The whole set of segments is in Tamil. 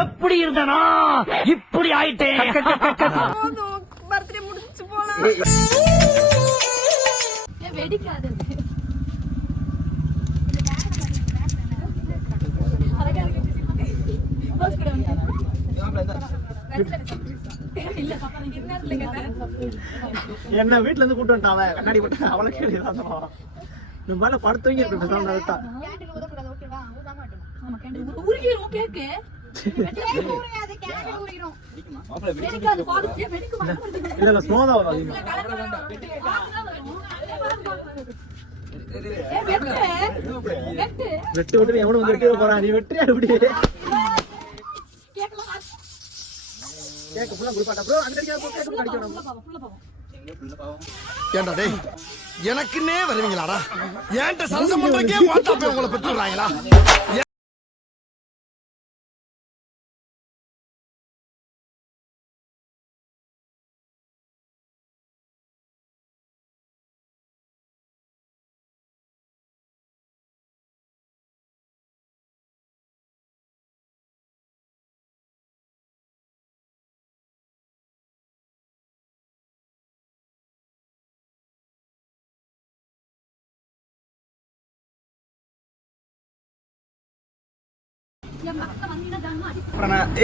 எப்படி இருந்தனா இப்படி ஆயிட்டேன். பர்த்டே முடிஞ்சு போலாம். வெடிக்காது. என்ன வீட்டுல இருந்து கூட்டு வந்துட்டான் அவன் கண்ணாடி போட்டு அவளை கேள்வி இந்த மாதிரி படுத்தவங்க இருக்கு இல்ல ஸ்மோதா வரும் வெட்டு விட்டு எவனும் வந்து வெட்டி போறான். நீ வெற்றியா எப்படி கேக்க ஃபுல்லா குடுப்பாடா ப்ரோ அங்க கேக்க கடிக்கணும். ஏண்டா டேய் எனக்குன்னே வருவீங்களாடா? ஏன்ட்ட சரசம் பண்றக்கே பார்த்தா போய் உங்களை பெற்றுறாங்களா?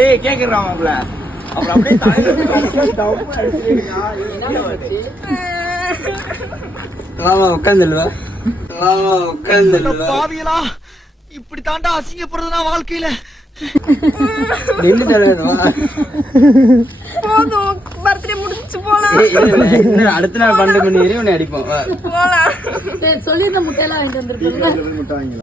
ஏய் கேக்குறான் மாப்ள அப்புறம் அப்படியே பாவியலா இப்படி தாண்டா அசிங்கப்படுறதுனா வாழ்க்கையில போதும் பர்த்டே முடிஞ்சு போலாம். அடுத்த நாள் 12 மணி வரையும் உன்னை அடிப்போம் போலாம். சொல்லிருந்த முட்டையெல்லாம் வாங்கிட்டு வந்துருக்கோம்.